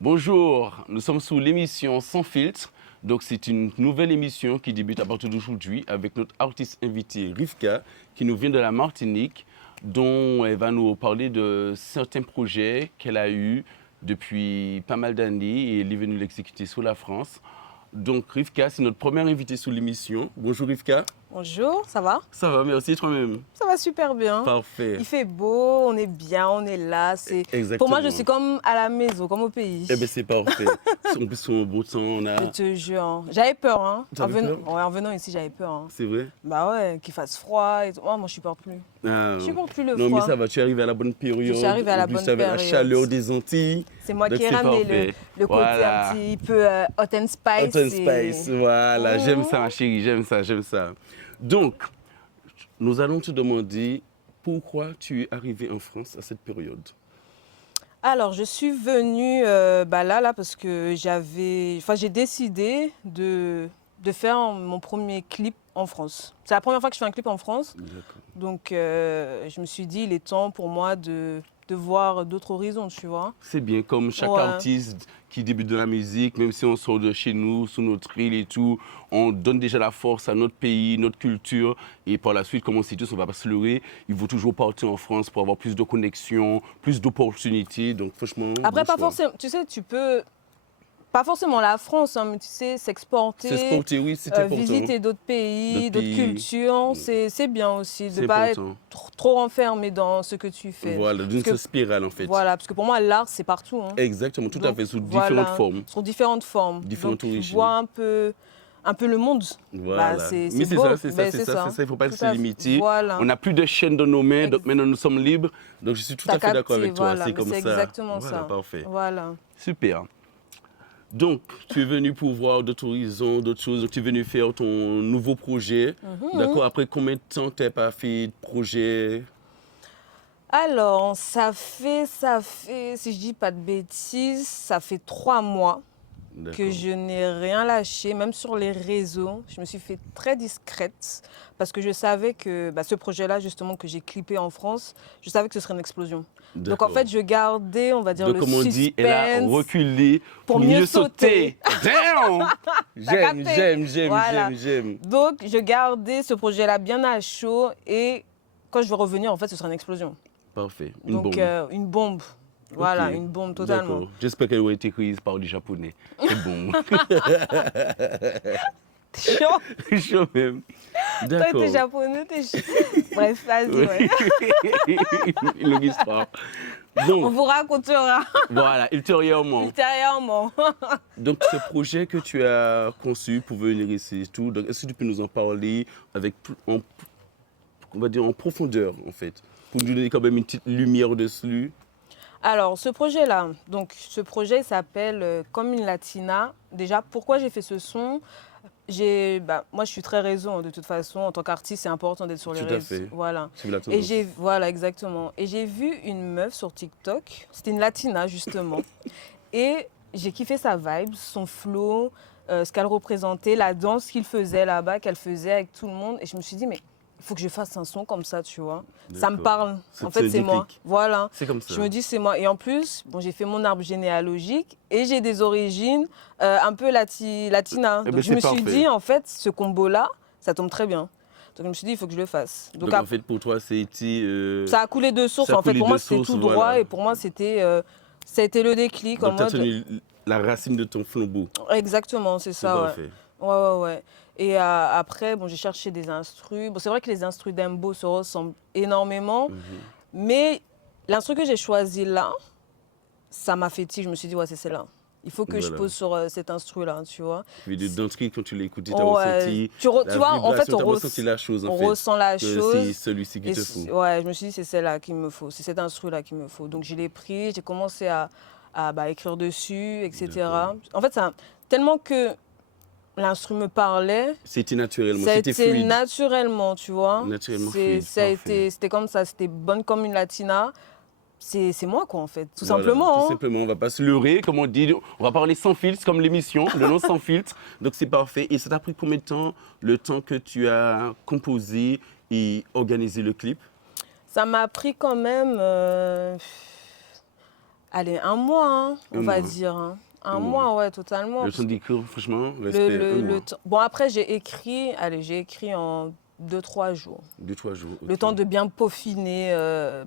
Bonjour, nous sommes sous l'émission Sans filtre. Donc c'est une nouvelle émission qui débute à partir d'aujourd'hui avec notre artiste invité Rivka qui nous vient de la Martinique, dont elle va nous parler de certains projets qu'elle a eus depuis pas mal d'années et elle est venue l'exécuter sous la France. Donc Rivka, c'est notre première invitée sous l'émission. Bonjour Rivka. Bonjour, ça va? Ça va, merci toi-même. Ça va super bien. Parfait. Il fait beau, on est bien, on est là. Exactement. Pour moi, je suis comme à la maison, comme au pays. Eh bien, c'est parfait. En plus, on a un beau temps, on a... Je te jure. J'avais peur, hein. T'avais peur? Ouais, en venant ici, j'avais peur. Hein. C'est vrai? Bah ouais, qu'il fasse froid et tout. Oh, moi, je supporte plus. Ah, Je supporte plus le non, froid. mais ça va, tu es arrivé à la bonne période. Je suis arrivée à la En plus, bonne tu avais la période. chaleur des Antilles. C'est moi Donc, qui ai c'est ramené parfait. le côté Voilà. un petit peu hot and spice. Hot and spice, voilà. Mmh. J'aime ça, ma chérie, j'aime ça, j'aime ça. Donc, nous allons te demander pourquoi tu es arrivée en France à cette période. Alors, je suis venue là parce que j'ai décidé de faire mon premier clip en France. C'est la première fois que je fais un clip en France. D'accord. Donc, je me suis dit, il est temps pour moi de voir d'autres horizons, tu vois. C'est bien, comme chaque Ouais. artiste qui débute de la musique, même si on sort de chez nous, sous notre île et tout, on donne déjà la force à notre pays, notre culture. Et par la suite, comme on sait tous, on ne va pas se leurrer. Il faut toujours partir en France pour avoir plus de connexions, plus d'opportunités. Donc, franchement. Après, bon pas choix. forcément, tu sais, tu peux, pas forcément la France, hein, mais tu sais, s'exporter. S'exporter, oui, c'est important. Visiter d'autres pays, D'autres d'autres pays. cultures, c'est bien aussi de C'est ne pas être important. trop renfermé dans ce que tu fais. Voilà, d'une Parce que- spirale en fait. Voilà, parce que pour moi, l'art, c'est partout. Hein. Exactement, tout à Donc, fait, sous voilà, différentes formes. Sur différentes formes. Différentes Donc, tu origines. vois un peu le monde. Voilà. Bah, c'est Mais c'est beau. ça, c'est ça, Ben, c'est ça, c'est ça. Il ne faut pas Tout se à fait. limiter. Voilà. On n'a plus de chaînes dans nos mains, donc Ex- maintenant nous sommes libres. Donc je suis tout T'as à fait d'accord capté, avec toi. voilà, C'est mais comme c'est ça. exactement Voilà, ça. parfait. Voilà. Super. Donc, tu es venu pour voir d'autres horizons, d'autres choses. Donc, tu es venu faire ton nouveau projet. D'accord. Après combien de temps tu n'as pas fait de projet? Alors, ça fait, si je dis pas de bêtises, ça fait 3 mois que D'accord. je n'ai rien lâché, même sur les réseaux. Je me suis fait très discrète parce que je savais que ce projet-là, justement, que j'ai clippé en France, je savais que ce serait une explosion. Donc, en D'accord. fait, je gardais, on va dire, Donc, le comme on dit, elle a suspense. reculé pour mieux sauter. Damn! J'aime, capté? j'aime, j'aime, Voilà. j'aime. Donc, je gardais ce projet-là bien à chaud et quand je vais revenir, en fait, ce sera une explosion. Parfait. Une Donc, bombe. une bombe. Voilà, Ok. une bombe totalement. D'accord. J'espère qu'elle aura été prise par des Japonais. C'est bon. T'es chaud. Chaud même. Toi, D'accord. t'es japonais, t'es chaud. Bref, vas-y, ouais. Une longue histoire. On Donc, vous racontera voilà, ultérieurement. ultérieurement. Donc, ce projet que tu as conçu pour venir ici, tout, donc, est-ce que tu peux nous en parler avec, on va dire, en profondeur, en fait, pour nous donner quand même une petite lumière dessus? Alors, ce projet s'appelle Comme une Latina. Déjà, pourquoi j'ai fait ce son? Moi, je suis très réseau, hein, de toute façon. En tant qu'artiste, c'est important d'être sur les Tout à réseaux. fait. Voilà. C'est la Et tendance. voilà, exactement. Et j'ai vu une meuf sur TikTok. C'était une Latina, justement. Et j'ai kiffé sa vibe, son flow, ce qu'elle représentait, la danse qu'elle faisait là-bas, qu'elle faisait avec tout le monde. Et je me suis dit, mais il faut que je fasse un son comme ça, tu vois. Ça me D'accord. parle. C'est- En fait, c'est c'est moi. déclic. Voilà. C'est comme ça. Je me dis, c'est moi. Et en plus, bon, j'ai fait mon arbre généalogique et j'ai des origines un peu latina. Eh Donc, ben, je me c'est suis parfait. dit, en fait, ce combo-là, ça tombe très bien. Donc, je me suis dit, il faut que je le fasse. Donc, en fait, pour toi, c'était... ça a coulé de source. ça a En fait, coulé pour de moi, c'était source, tout droit. voilà. Et pour moi, ça a été le déclic. En Donc, tu as mode... tenu la racine de ton flambeau. Exactement, c'est C'est ça. Ouais. parfait. Ouais. Et après, bon, j'ai cherché des instrus. Bon, c'est vrai que les instrus d'Embo se ressemblent énormément. Mais l'instru que j'ai choisi là, ça m'a fait tilt. Je me suis dit, ouais, c'est celle-là. Il faut que je Voilà. pose sur cet instru-là, tu vois. Puis d'entrée, quand tu l'as écouté, tu as Ouais. ressenti Tu vois, en fait, tu as ressenti la chose, en on fait. ressent la Que chose. c'est celui-ci qui Et te faut. ouais, je me suis dit, c'est celle-là qu'il me faut. C'est cet instru-là qu'il me faut. Donc, je l'ai pris, j'ai commencé à écrire dessus, etc. D'accord. En fait, tellement que l'instru me parlait, C'était naturellement, ça a c'était été fluide. naturellement, tu vois. Naturellement fluide, C'était comme ça, c'était bonne comme une latina. C'est moi, quoi, en fait, tout Voilà, simplement. Tout hein. simplement, on ne va pas se leurrer, comme on dit. On va parler sans filtre, comme l'émission, le nom sans filtre. Donc c'est parfait. Et ça t'a pris combien de temps, le temps que tu as composé et organisé le clip? Ça m'a pris quand même Allez, un mois, hein, on Un va mois. dire. Hein. Un Un mois, ouais, totalement. Le parce temps que d'écrire, franchement, respect, un mois. Bon, après, j'ai écrit en 2-3 jours. 2-3 jours. Le ok. temps de bien peaufiner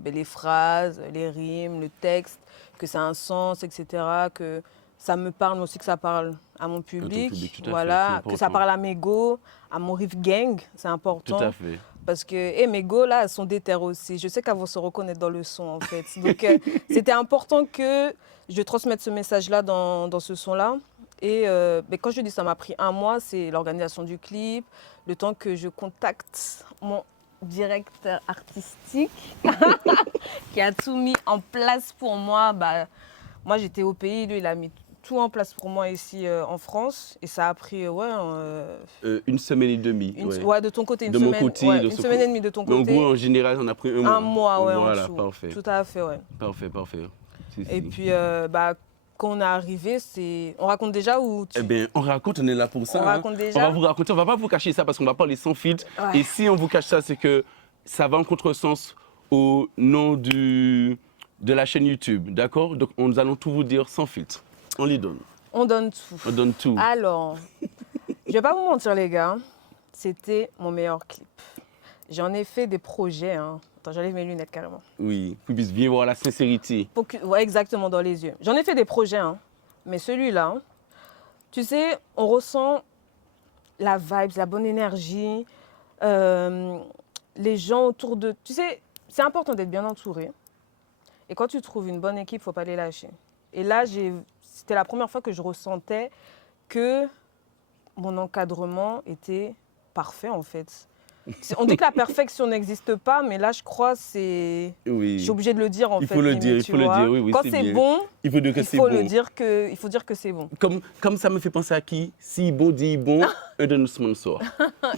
les phrases, les rimes, le texte, que ça a un sens, etc. Que ça me parle, mais aussi que ça parle à mon public. public, tout à fait, Voilà, c'est que ça important. parle à mes go, à mon riff gang, c'est important. Tout à fait. Parce que mes go, là, elles sont déter aussi. Je sais qu'elles vont se reconnaître dans le son, en fait. Donc, c'était important que je transmette ce message-là dans ce son-là. Et mais quand je dis ça m'a pris un mois, c'est l'organisation du clip, le temps que je contacte mon directeur artistique qui a tout mis en place pour moi. Bah, moi, j'étais au pays, lui, il a mis tout en place pour moi ici en France. Et ça a pris, Une semaine et demie. ouais, de ton côté, une De mon semaine, côté, ouais, de une ce semaine côté. et demie de ton Mais en côté. gros, en général, on a pris un mois. Un mois, ouais, en Voilà, dessous. parfait. Tout à fait, ouais. Parfait, parfait. Si, Et si. puis, quand on est arrivé, on raconte déjà ou Eh bien, on raconte, on est là pour ça. On raconte déjà. On va vous raconter, on va pas vous cacher ça parce qu'on va parler sans filtre. Ouais. Et si on vous cache ça, c'est que ça va en contresens au nom de la chaîne YouTube, d'accord? Donc, nous allons tout vous dire sans filtre. On les donne. On donne tout. On donne tout. Alors, je vais pas vous mentir, les gars, c'était mon meilleur clip. J'en ai fait des projets. Hein. Attends, j'enlève mes lunettes carrément. Oui, vous puissiez bien voir la sincérité. Ouais, exactement, dans les yeux. J'en ai fait des projets, hein. Mais celui-là, tu sais, on ressent la vibe, la bonne énergie, les gens autour de... Tu sais, c'est important d'être bien entouré. Et quand tu trouves une bonne équipe, il ne faut pas les lâcher. Et là, c'était la première fois que je ressentais que mon encadrement était parfait, en fait. On dit que la perfection n'existe pas, mais là, je crois que c'est... Oui. Je suis obligée de le dire, en fait. Il faut le dire, limite, tu vois. oui, Quand c'est c'est bien. bon, Il faut dire que il c'est faut bon. il faut dire que c'est bon. Comme ça me fait penser à qui? Si bon dit bon, un de nos sponsors.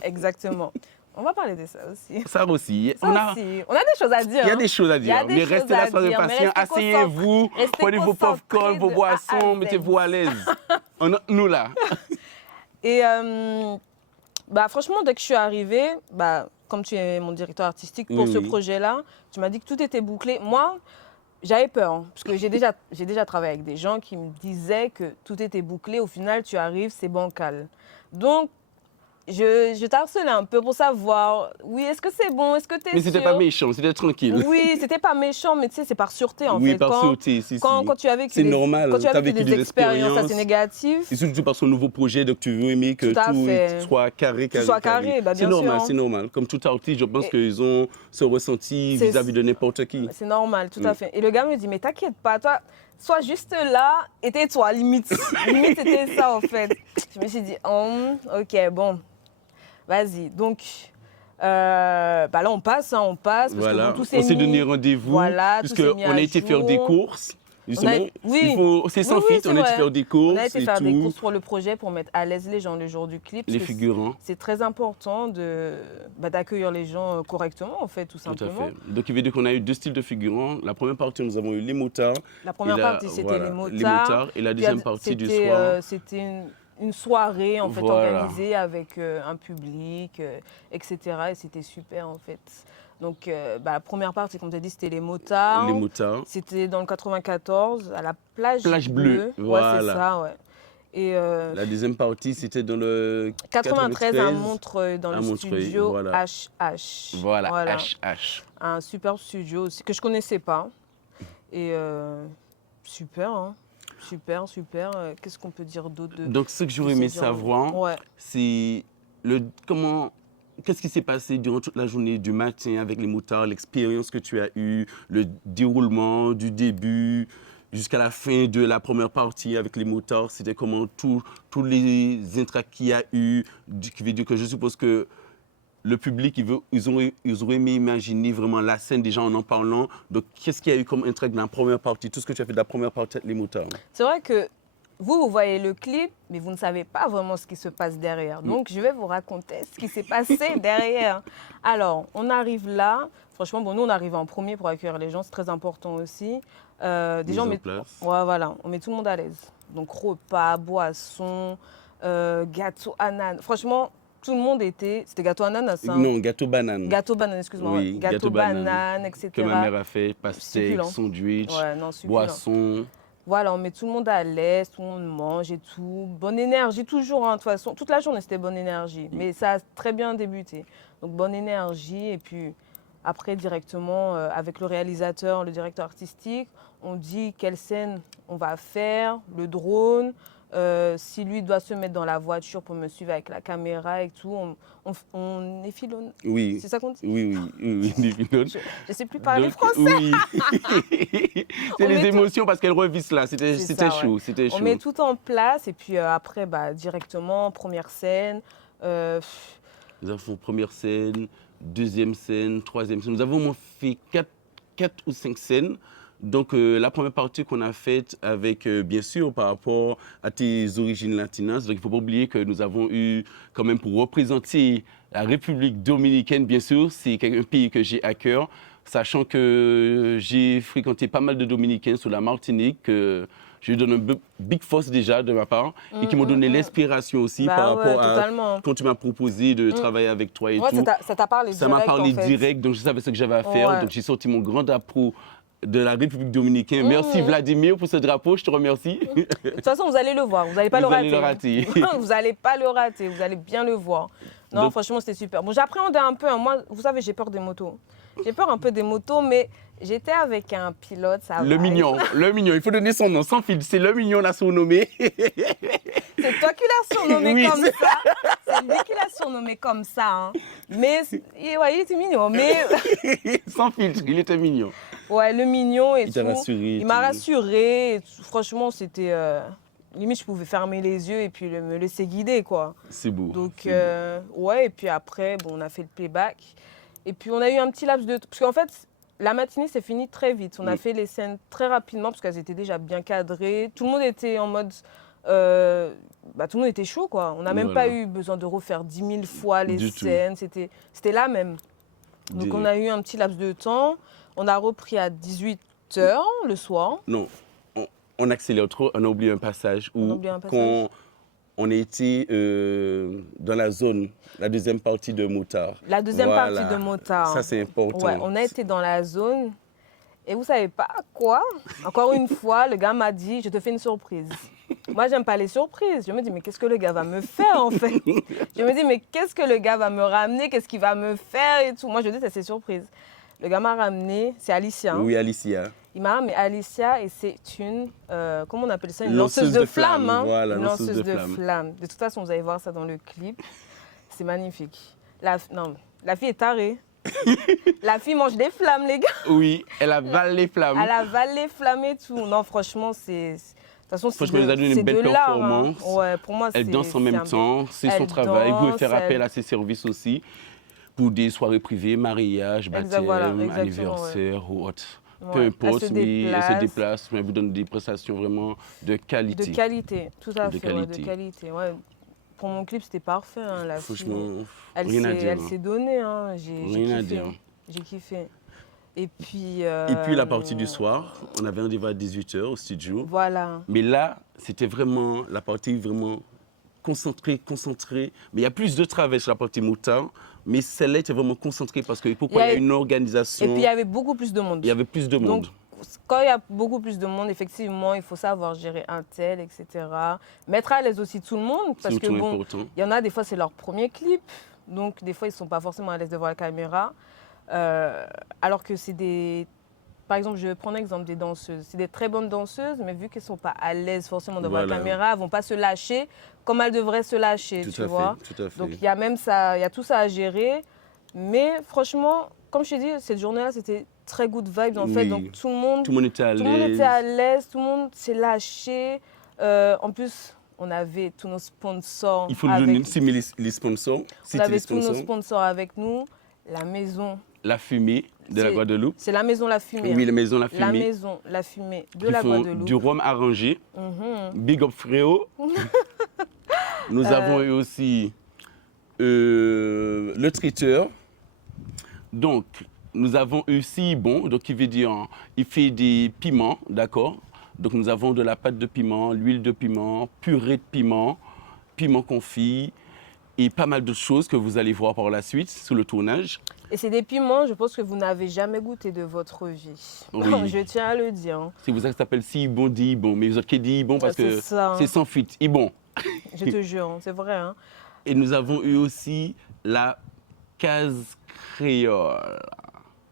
Exactement. On va parler de ça aussi. Ça aussi. Ça aussi. On a des choses à dire. Il y a hein. des choses à Il y a dire. des Mais choses restez là, à soyez dire, mais patients, restez asseyez-vous, restez prenez vos concentrés pop-corn, vos de A à boissons, Z. mettez-vous à l'aise. Nous là. Et franchement, dès que je suis arrivée, comme tu es mon directeur artistique pour Oui, ce oui. projet-là, tu m'as dit que tout était bouclé. Moi, j'avais peur, hein, parce que j'ai déjà travaillé avec des gens qui me disaient que tout était bouclé. Au final, tu arrives, c'est bancal. Donc, je t'harcelais un peu pour savoir, oui, est-ce que c'est bon, est-ce que tu es Mais c'était sûr? pas méchant, c'était tranquille. Oui, c'était pas méchant, mais tu sais, c'est par sûreté en Oui, fait. par sûreté, si, Quand si. tu as vécu C'est normal, quand tu as t'as vécu vécu des des expériences assez expériences. négatives, Et surtout par son nouveau projet, donc tu veux aimer que Tout à fait. soit carré, carré, soit carré, bah, C'est bien normal, sûr. c'est normal. Comme tout artiste, je pense Et- qu'ils ont ce ressenti C'est- vis-à-vis de n'importe qui. C'est normal, tout Oui. à fait. Et le gars me dit, mais t'inquiète pas, toi, sois juste là et tais-toi, limite. Limite, c'était ça en fait. Je me suis dit, ok, bon, vas-y. Donc, là, on passe. Parce Voilà, que, bon, tout s'est on s'est mis- donné rendez-vous, Voilà, tout s'est mis puisqu'on à a été faire des jour. courses. Justement, oui. c'est sans Oui, oui, filtre, c'est on a été vrai. faire des courses On a été et faire des tout, courses pour le projet, pour mettre à l'aise les gens le jour du clip. les parce que figurants. C'est très important d'accueillir les gens correctement, en fait, tout Tout à simplement. fait. Donc, il veut dire qu'on a eu deux styles de figurants. La première partie, nous avons eu les motards. La première Et la- partie, c'était voilà, les motards. les motards. Et la Puis, deuxième partie du soir. C'était une soirée, en fait, Voilà. organisée avec un public, etc. Et c'était super, en fait. Donc, la première partie, comme tu as dit, c'était les motards. Les motards. C'était dans le 94, à la plage, Plage bleue, Ouais, voilà. c'est ça, ouais. Et La deuxième partie, c'était dans le 93 à Montreuil, dans à le Montreuil, studio voilà. HH. Voilà, HH. Un superbe studio aussi, que je ne connaissais pas. Et super, hein. Super. Qu'est-ce qu'on peut dire d'autre Donc, ce que j'aurais aimé savoir, Ouais. c'est qu'est-ce qui s'est passé durant toute la journée du matin avec les motards, l'expérience que tu as eue, le déroulement du début jusqu'à la fin de la première partie avec les motards, c'était comment tous les intracts qu'il y a eu, qui veut dire que je suppose que le public, ils auraient aimé imaginer vraiment la scène déjà en parlant. Donc, qu'est-ce qu'il y a eu comme intract dans la première partie, tout ce que tu as fait de la première partie avec les motards? C'est vrai que vous voyez le clip, mais vous ne savez pas vraiment ce qui se passe derrière. Donc, je vais vous raconter ce qui s'est passé derrière. Alors, on arrive là. Franchement, nous, on arrive en premier pour accueillir les gens. C'est très important aussi. Déjà, Mise en place. on met tout le monde à l'aise. Donc, repas, boissons, gâteaux, ananas. Franchement, tout le monde était... C'était gâteau ananas, hein. Non, gâteau banane. Gâteau banane, excuse-moi. Oui, Ouais. Gâteau banane, etc. Que ma mère a fait, pastèque, Succulent. sandwich, Ouais, non, succulent. boisson. Voilà, on met tout le monde à l'aise, tout le monde mange et tout. Bonne énergie, toujours, hein, de toute façon. Toute la journée, c'était bonne énergie. Mais ça a très bien débuté. Donc, bonne énergie. Et puis, après, directement, avec le réalisateur, le directeur artistique, on dit quelle scène on va faire, le drone. Si lui doit se mettre dans la voiture pour me suivre avec la caméra et tout, on effilonne. Oui. C'est ça qu'on dit? Oui, effilonne. Je ne sais plus parler Donc, français. Oui. C'est On les met tout- émotions parce qu'elles revissent là. C'était C'est ça, chaud, ouais. c'était chaud. On met tout en place et puis après, bah, directement, première scène. Nous avons première scène, deuxième scène, troisième scène. Nous avons au moins fait 4 ou 5 scènes. Donc, la première partie qu'on a faite avec, bien sûr, par rapport à tes origines latinas. Donc, il ne faut pas oublier que nous avons eu, quand même, pour représenter la République dominicaine, bien sûr, c'est un pays que j'ai à cœur, sachant que j'ai fréquenté pas mal de Dominicains sur la Martinique. Je lui donne un big force déjà de ma part et qui m'ont donné l'inspiration aussi Bah par ouais, rapport à totalement. quand tu m'as proposé de travailler avec toi et Ouais, tout. ça t'a parlé Ça direct, m'a parlé en fait. direct, donc je savais ce que j'avais à faire. Ouais. Donc j'ai sorti mon grand drapeau de la République dominicaine. Merci Vladimir pour ce drapeau, je te remercie. De toute façon, vous allez le voir, vous n'allez pas Vous le allez rater. le rater. Vous n'allez pas le rater, vous allez bien le voir. Non, Donc- franchement, c'était super. Bon, j'appréhendais un peu, hein. Moi, vous savez, j'ai peur des motos. J'ai peur un peu des motos, mais j'étais avec un pilote, ça Le va. mignon, il faut donner son nom, sans fil. C'est le mignon, l'a surnommé. C'est toi qui l'as surnommé Oui, comme ça. C'est lui qui l'a surnommé comme ça. Hein. Mais ouais, il était mignon. Mais Sans filtre, il était mignon. ouais, le mignon et Il tout. t'a rassuré et Il m'a tout. rassuré. Et tout. Franchement, c'était... limite, je pouvais fermer les yeux et puis me laisser guider, quoi. C'est beau. Donc, c'est ouais, et puis après, bon, on a fait le playback. Et puis, on a eu un petit laps de... Parce qu'en fait, la matinée s'est finie très vite. On a Oui. fait les scènes très rapidement parce qu'elles étaient déjà bien cadrées. Tout le monde était en mode... tout le monde était chaud, quoi. On n'a même Voilà. pas eu besoin de refaire 10 000 fois les Du tout. scènes. C'était là même. Donc, Direct. on a eu un petit laps de temps. On a repris à 18h le soir. Non, on accélère trop, on a oublié un passage On a où oublié un passage. quand on était dans la zone, la deuxième partie de Motard. La deuxième Voilà. partie de Motard. Ça, c'est important. Ouais, on a été dans la zone et vous savez pas quoi? Encore une fois, le gars m'a dit, je te fais une surprise. Moi, j'aime pas les surprises. Je me dis, mais qu'est-ce que le gars va me faire en fait? Je me dis, mais qu'est-ce que le gars va me ramener? Qu'est-ce qu'il va me faire et tout? Moi, je dis, c'est surprise. Le gars m'a ramené, c'est Alicia. Hein. Oui, Alicia. Il m'a ramené Alicia et c'est une, comment on appelle ça? Une Lanceuse lanceuse de de flammes, flammes. Hein. voilà, Une lanceuse lanceuse de de flammes. flammes. De toute façon, vous allez voir ça dans le clip. C'est magnifique. La fille est tarée. La fille mange des flammes, les gars. Oui, elle avale les flammes. Elle avale les flammes et tout. Non, franchement, c'est... De toute façon, c'est Franchement, elle nous a donné une belle de l'art, hein. performance. Ouais, pour moi, Elle danse en même temps, c'est son Elle travail. Vous pouvez danse, faire appel elle- à ses services aussi pour des soirées privées, mariage, baptême, voilà, exactement, anniversaire ou autre. Peu Ouais. importe, Elle se mais elle se déplace. déplace, mais elle vous donne des prestations vraiment de qualité. De qualité, tout à De fait, ouais, de qualité. qualité. Ouais. Pour mon clip, c'était parfait, hein, la fille. Franchement, Elle rien à dire. elle s'est donnée, hein. J'ai Rien à kiffé. dire. J'ai kiffé. Et puis... Et puis la partie du soir, on avait rendez-vous à 18h au studio. Voilà. Mais là, c'était vraiment la partie vraiment concentrée. Mais il y a plus de travail sur la partie motard, mais celle-là était vraiment concentrée parce que pourquoi il y a une organisation. Et puis, il y avait beaucoup plus de monde. Il y avait plus de monde. Donc, quand il y a beaucoup plus de monde, effectivement, il faut savoir gérer un tel, etc. Mettre à l'aise aussi tout le monde, parce que surtout bon, important. il y en a des fois, c'est leur premier clip, donc des fois, ils ne sont pas forcément à l'aise devant la caméra. Alors que c'est des... Par exemple, je vais prendre l'exemple des danseuses. C'est des très bonnes danseuses, mais vu qu'elles ne sont pas à l'aise forcément devant la Voilà. caméra, elles ne vont pas se lâcher comme elles devraient se lâcher, Tout tu à vois. fait, tout à fait. Donc, il y a même ça, il y a tout ça à gérer. Mais franchement, comme je t'ai dit, cette journée-là, c'était très good vibes en fait. Oui. Donc, tout le monde était à tout le monde l'aise. était à l'aise, tout le monde s'est lâché. En plus, on avait tous nos sponsors. Il faut nous donner les sponsors. On Citer avait les tous nos sponsors. sponsors avec nous. La maison. La fumée de la C'est- Guadeloupe. C'est la maison La Fumée. Oui, hein. la maison La La Fumée. maison La Fumée de Qui la font Guadeloupe. du rhum arrangé. Mhm. Big up frérot. Nous avons eu aussi le traiteur. Donc, nous avons eu Sibon, donc qui veut dire, il fait des piments, d'accord. Donc, nous avons de la pâte de piment, l'huile de piment, purée de piment, piment confit, et pas mal d'autres choses que vous allez voir par la suite sous le tournage. Et c'est des piments, je pense que vous n'avez jamais goûté de votre vie. Oui. Je tiens à le dire. Hein. C'est pour ça que ça s'appelle si bon, dit bon. Mais vous autres qui dit bon parce que ça, hein. c'est sans fuite. Et bon. Je te jure, hein, c'est vrai. Hein. Et nous avons eu aussi la case créole.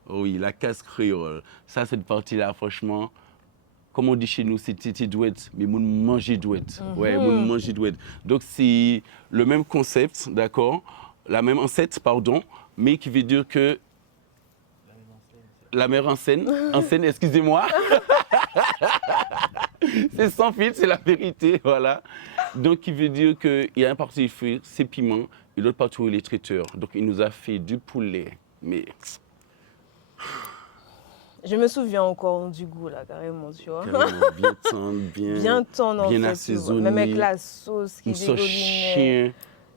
Oui, la case créole. Ça, cette partie-là, franchement, comme on dit chez nous, c'est titi douette, mais moun manger douette. Ouais, moun manger douette. Donc, c'est le même concept, d'accord? La même ancêtre, pardon, mais qui veut dire que la mère en scène, excusez-moi. C'est sans filtre, c'est la vérité, voilà. Donc, qui veut dire qu'il y a un parti fruit, c'est piment, et l'autre partie, il est traiteur. Donc, il nous a fait du poulet, mais... Je me souviens encore du goût, là, carrément, tu vois. Carrément, bien tendre, bien tendre, en bien fait, assaisonné. Même avec la sauce qui une sauce dégoulinait. chien.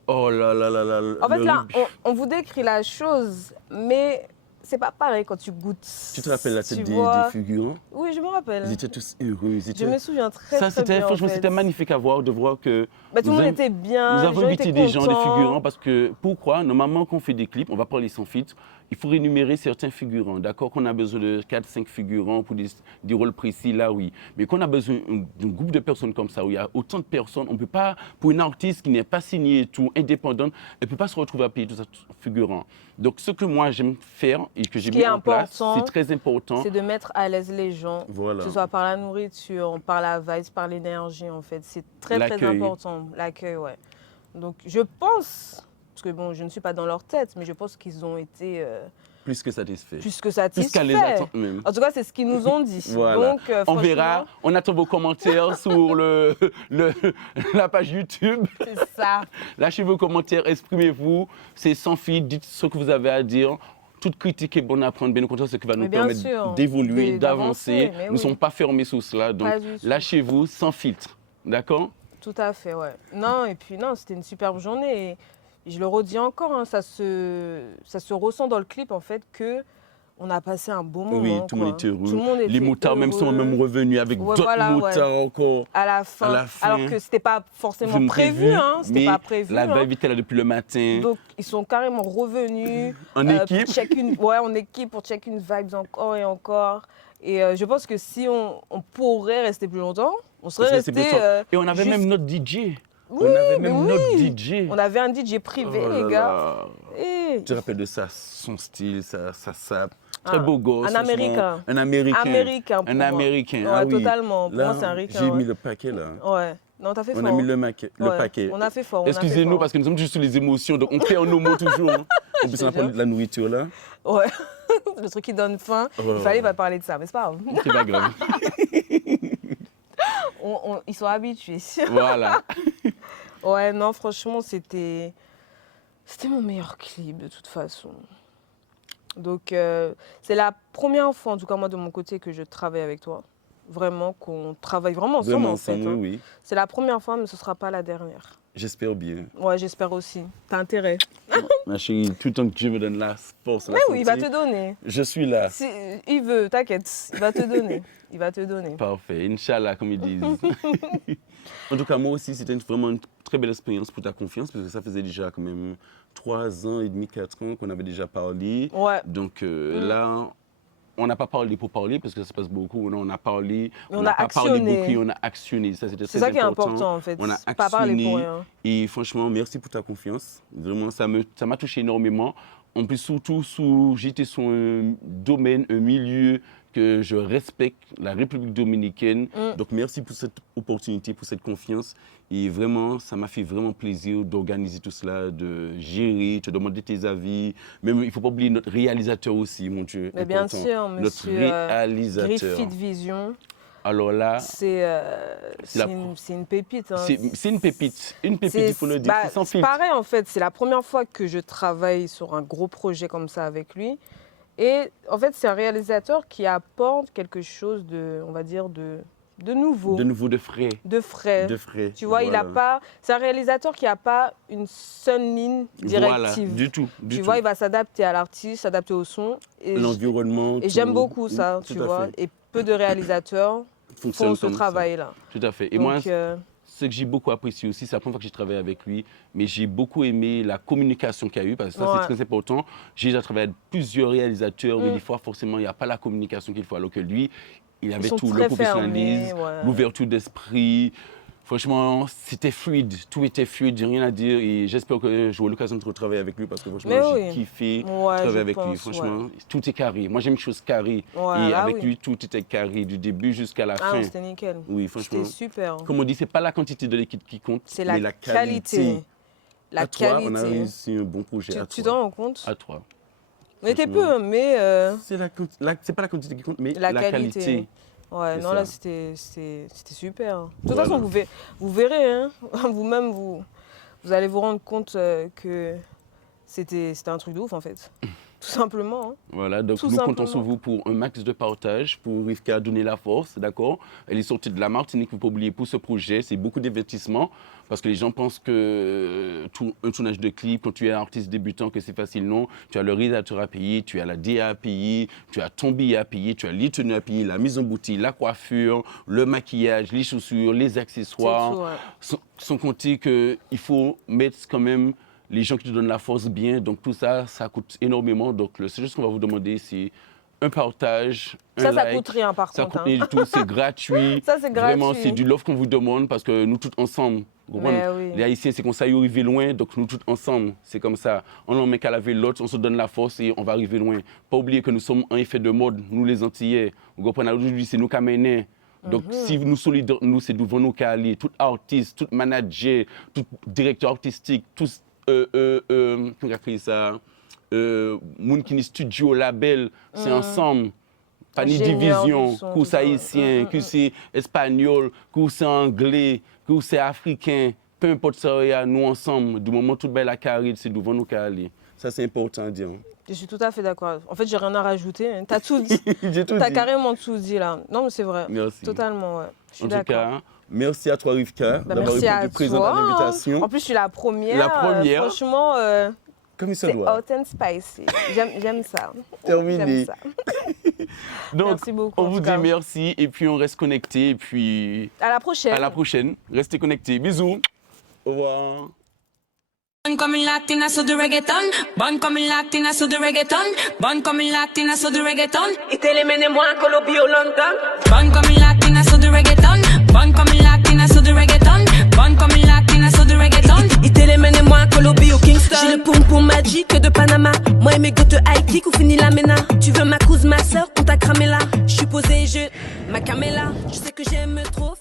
Oh là là là là. En fait, là, on vous décrit la chose, mais c'est pas pareil quand tu goûtes. Tu te rappelles la tête des figurants? Oui, je me rappelle. Ils étaient tous heureux. Je me souviens très bien. Franchement, c'était magnifique à voir, de voir que. Tout le monde était bien. Nous avons invité des gens, des figurants, parce que pourquoi? Normalement, quand on fait des clips, on va parler sans filtre, il faut rémunérer certains figurants. D'accord, qu'on a besoin de 4-5 figurants pour des rôles précis, là oui. Mais qu'on a besoin d'un groupe de personnes comme ça, où il y a autant de personnes, on ne peut pas, pour une artiste qui n'est pas signée et tout, indépendante, elle ne peut pas se retrouver à payer tous ces figurants. Donc ce que moi j'aime faire et que j'ai mis en place, c'est très important. C'est de mettre à l'aise les gens, voilà. Que ce soit par la nourriture, par la vibe, par l'énergie en fait. C'est très important, l'accueil, ouais. Donc je pense... Parce que bon, je ne suis pas dans leur tête, mais je pense qu'ils ont été... plus que satisfaits. Plus que satisfaits. Plus qu'à les attentes même. En tout cas, c'est ce qu'ils nous ont dit. Voilà. Donc, on verra, on attend vos commentaires sur la page YouTube. C'est ça. Lâchez vos commentaires, exprimez-vous. C'est sans filtre, dites ce que vous avez à dire. Toute critique est bonne à prendre, bien au contraire, ce qui va nous permettre d'évoluer, d'avancer. Nous ne sommes pas fermés sur cela, donc lâchez-vous sans filtre. D'accord? Tout à fait, ouais. Non, et puis non, c'était une superbe journée. Et je le redis encore, hein, ça se ressent dans le clip en fait que on a passé un bon moment. Oui, tout le monde était heureux. Tout le monde était les motards même sont même revenus avec d'autres motards encore. À la fin. Alors que c'était pas forcément prévu, hein. C'était pas prévu. La vibe était là depuis le matin. Donc ils sont carrément revenus. En équipe. En équipe pour check une vibe encore et encore. Et je pense que si on pourrait rester plus longtemps, on serait resté. Et on avait même notre DJ. Oui, on avait même notre DJ. On avait un DJ privé, les gars. Et... Tu te rappelles de ça, son style, sa sape. Très beau gosse. Un Américain. Un Américain. Un Américain. Ah oui. Totalement. Pour moi, c'est un ricain. J'ai mis le paquet là. Ouais. Non, t'as fait fort. On a mis le paquet. On a fait fort. Excusez-nous parce que nous sommes juste sur les émotions, donc on perd nos mots toujours. Hein. En plus, on a parlé de la nourriture là. Ouais. Le truc qui donne faim. Il fallait pas parler de ça, mais c'est pas grave. C'est pas grave. Ils sont habitués. Voilà. Ouais, non, franchement, c'était mon meilleur clip de toute façon. Donc, c'est la première fois, en tout cas moi de mon côté, que je travaille avec toi. Vraiment, qu'on travaille vraiment ensemble en fait. Ensemble, oui. C'est la première fois, mais ce ne sera pas la dernière. J'espère bien. Ouais, j'espère aussi. T'as intérêt. Ma chérie, tout le temps que Dieu me donne la force, mais oui, il va te donner. Je suis là. Il veut, t'inquiète, il va te donner. Il va te donner. Parfait, Inch'Allah, comme ils disent. En tout cas, moi aussi, c'était vraiment une très belle expérience pour ta confiance, parce que ça faisait déjà quand même 3 ans et demi, 4 ans qu'on avait déjà parlé. Ouais. Donc là, on n'a pas parlé pour parler, parce que ça se passe beaucoup. On a parlé, on n'a pas parlé beaucoup, on a actionné. Ça, c'était très important. C'est ça qui est important, en fait. On a actionné. Pas parler pour rien. Et franchement, merci pour ta confiance. Vraiment, ça m'a touché énormément. En plus, surtout, j'étais sur un domaine, un milieu que je respecte, la République dominicaine. Donc, merci pour cette opportunité, pour cette confiance. Et vraiment, ça m'a fait vraiment plaisir d'organiser tout cela, de gérer, te demander tes avis. Même, il ne faut pas oublier notre réalisateur aussi, mon Dieu. Mais bien sûr, monsieur notre réalisateur. Griffith Vision. Alors là, c'est une pépite. Hein. C'est une pépite. Une pépite, il faut le dire. C'est pareil, en fait. C'est la première fois que je travaille sur un gros projet comme ça avec lui. Et en fait, c'est un réalisateur qui apporte quelque chose de, on va dire, de nouveau. De nouveau, de frais. De frais. De frais. Tu vois, voilà. il a pas. C'est un réalisateur qui n'a pas une seule ligne directive. Voilà, du tout. Tu vois, il va s'adapter à l'artiste, s'adapter au son. L'environnement. Et j'aime beaucoup ça, tu vois. Et peu de réalisateurs font ce travail-là. Tout à fait. Et donc, moi, ce que j'ai beaucoup apprécié aussi, c'est la première fois que j'ai travaillé avec lui, mais j'ai beaucoup aimé la communication qu'il y a eu, parce que ça, c'est très important. J'ai déjà travaillé avec plusieurs réalisateurs, mais des fois, forcément, il n'y a pas la communication qu'il faut, alors que lui, il avait tout, le professionnalisme, l'ouverture d'esprit. Franchement, c'était fluide, tout était fluide, j'ai rien à dire et j'espère que j'aurai l'occasion de retravailler avec lui parce que franchement, j'ai kiffé travailler avec lui. Franchement, tout est carré. Moi, j'aime les choses carrées et avec lui, tout était carré du début jusqu'à la fin. C'était nickel. Oui, franchement. C'était super. Comme on dit, c'est pas la quantité de l'équipe qui compte, c'est mais la qualité. La qualité. qualité. On a réussi un bon projet. Tu t'en rends compte? À toi. On était peu, mais... C'est pas la quantité qui compte, mais la qualité. qualité. Ouais, non, là, c'était super. De toute façon, vous verrez, hein, vous-même, vous allez vous rendre compte que c'était un truc de ouf, en fait. Tout simplement. Hein. Voilà, donc nous comptons sur vous pour un max de partage, pour Rivka donner la force, d'accord? Elle est sortie de la Martinique, il ne faut pas oublier, pour ce projet. C'est beaucoup d'investissement, parce que les gens pensent que un tournage de clip, quand tu es un artiste débutant, que c'est facile. Non, tu as le réalisateur à payer, tu as la DA à payer, tu as ton billet à payer, tu as les tenues à payer, la mise en boutique, la coiffure, le maquillage, les chaussures, les accessoires. Sans compter qu'il faut mettre quand même les gens qui te donnent la force bien. Donc tout ça, ça coûte énormément. Donc le seul chose qu'on va vous demander, c'est un partage, un like. Ça coûte rien par contre. Ça coûte rien du tout, c'est gratuit. Ça, c'est gratuit. Vraiment, c'est du love qu'on vous demande parce que nous tous ensemble, les Haïtiens, c'est qu'on sait arriver loin. Donc nous tous ensemble, c'est comme ça. On n'en met qu'à laver l'autre, on se donne la force et on va arriver loin. Pas oublier que nous sommes un effet de mode, nous les Antillais. Vous comprenez, aujourd'hui, c'est nous qui menons. Donc, si nous solidaires, nous, c'est devant nous qu'à aller. Tout artiste, tout manager, tout directeur artistique, tous comment on a créé ça? Moun qui studio, label, c'est ensemble. Pas ni division, que c'est haïtien, que c'est espagnol, que c'est anglais, que c'est africain. Peu importe ça, nous ensemble, du moment où tout belle la carrière, c'est devant nous qu'à aller. Ça, c'est important à dire. Je suis tout à fait d'accord. En fait, j'ai rien à rajouter. Hein. T'as tout dit. T'as carrément tout dit là. Non, mais c'est vrai. Merci. Totalement, ouais. Je suis en tout cas, merci à toi, Rivka, d'avoir répondu présent à l'invitation. En plus, je suis la première. La première. Franchement, comme il se c'est doit. hot and spicy. J'aime ça. Terminé. Ça. Donc, merci beaucoup. On vous dit merci et puis on reste connectés. Et puis à la prochaine. À la prochaine. Restez connectés. Bisous. Au revoir. Born coming Latina, so the reggaeton. Born coming Latina, so the reggaeton. Born coming Latina, so the reggaeton. Itelemene-moi Colombia London. Born coming Latina, so the reggaeton. Born coming Latina, so the reggaeton. Born coming Latina, so the reggaeton. Itelemene-moi Colombia Kingston. J'ai le poum-poum magique de Panama. Moi et mes gouttes high kick ou fini la mena. Tu veux ma cousine, ma soeur, on t'a cramé là. Je suis posée, ma caméla. Je sais que j'aime trop.